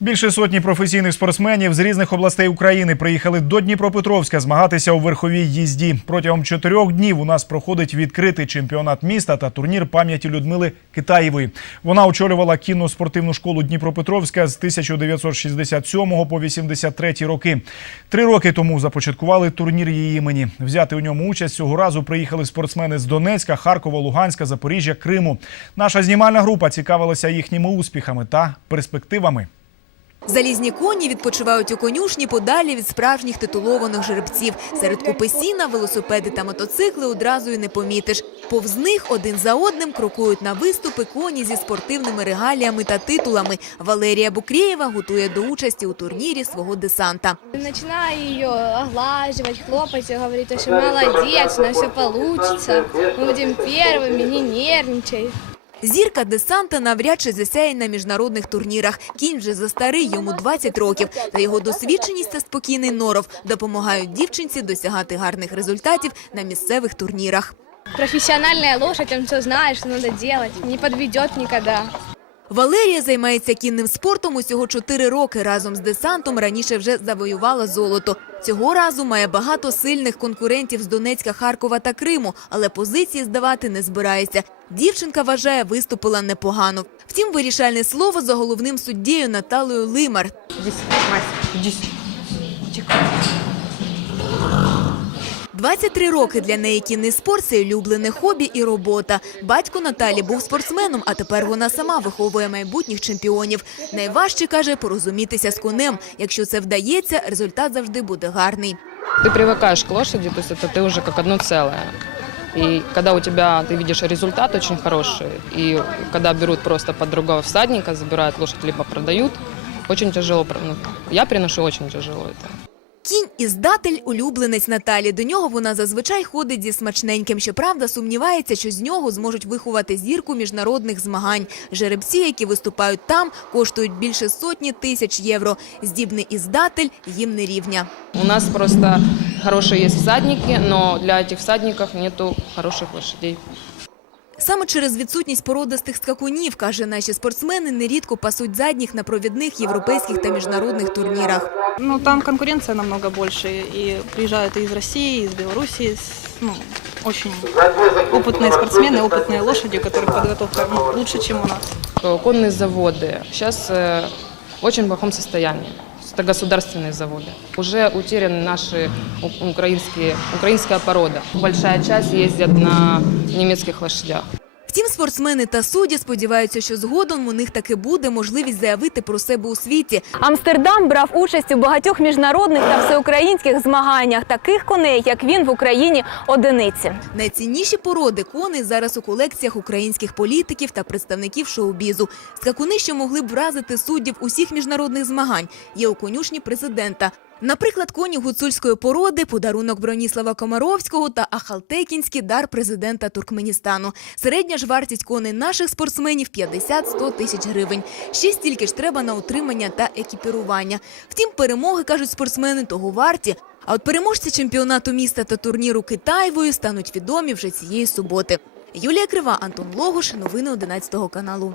Більше сотні професійних спортсменів з різних областей України приїхали до Дніпропетровська змагатися у верховій їзді. Протягом чотирьох днів у нас проходить відкритий чемпіонат міста та турнір пам'яті Людмили Китаєвої. Вона очолювала кінну спортивну школу Дніпропетровська з 1967 по 83 роки. Три роки тому започаткували турнір її імені. Взяти у ньому участь цього разу приїхали спортсмени з Донецька, Харкова, Луганська, Запоріжжя, Криму. Наша знімальна група цікавилася їхніми успіхами та перспективами. Залізні коні відпочивають у конюшні подалі від справжніх титулованих жеребців. Серед купи сіна, велосипеди та мотоцикли одразу й не помітиш. Повз них один за одним крокують на виступи коні зі спортивними регаліями та титулами. Валерія Букрєєва готує до участі у турнірі свого десанта. Начинаю ее оглаживать, хлопать, и говорит, что молодец, у нас все получится, мы будем первыми, не нервничай. Зірка десанта навряд чи засяє на міжнародних турнірах. Кінь вже застарий, йому 20 років. Та його досвідченість та спокійний норов допомагають дівчинці досягати гарних результатів на місцевих турнірах. Професіональна лошадь, він все знає, що надо робити, не підведе никогда. Валерія займається кінним спортом усього 4 роки. Разом з десантом раніше вже завоювала золото. Цього разу має багато сильних конкурентів з Донецька, Харкова та Криму, але позиції здавати не збирається. Дівчинка вважає, виступила непогано. Втім, вирішальне слово за головним суддєю Наталою Лимар. Сюда, Мась. Тихо. 23 роки для неї кінний спорт – це улюблене хобі і робота. Батько Наталі був спортсменом, а тепер вона сама виховує майбутніх чемпіонів. Найважче, каже, порозумітися з конем. Якщо це вдається, результат завжди буде гарний. ты привыкаешь к лошади, то есть это ты уже как одно целое. И когда у тебя, ты видишь результат очень хороший, и когда берут просто под другого всадника, забирают лошадь, либо продают, очень тяжело, ну, я приношу очень тяжело это. Кінь – іздатель – улюбленець Наталі. До нього вона зазвичай ходить зі смачненьким. Щоправда, сумнівається, що з нього зможуть виховати зірку міжнародних змагань. Жеребці, які виступають там, коштують більше сотні тисяч євро. Здібний іздатель їм не рівня. У нас просто хорошие есть всадники, но для этих всадников нету хороших лошадей. Саме через відсутність породистих скакунів, каже, наші спортсмени нерідко пасуть задніх на провідних європейських та міжнародних турнірах. Ну, там конкуренция намного больше, и приезжают и из России, и из Белоруссии, с- ну, очень опытные спортсмены, опытные лошади, у которых подготовка ну, лучше, чем у нас. Э, Конные заводы сейчас э, в очень плохом состоянии. Это государственные заводы. Уже утеряны наши у- украинские, украинская порода. Большая часть ездят на немецких лошадях. Втім, спортсмени та судді сподіваються, що згодом у них таки буде можливість заявити про себе у світі. Амстердам брав участь у багатьох міжнародних та всеукраїнських змаганнях. Таких коней, як він в Україні, одиниці. Найцінніші породи коней зараз у колекціях українських політиків та представників шоу-бізу. Скакуни, що могли б вразити суддів усіх міжнародних змагань, є у конюшні президента. Наприклад, коні гуцульської породи, подарунок Броніслава Комаровського та Ахалтекінський дар президента Туркменістану. Середня ж вартість коней наших спортсменів 50-100 тисяч гривень. Ще стільки ж треба на утримання та екіпірування. Втім, перемоги, кажуть спортсмени, того варті. А от переможці чемпіонату міста та турніру Китаєвою стануть відомі вже цієї суботи. Юлія Крива, Антон Логуш, новини 11 каналу.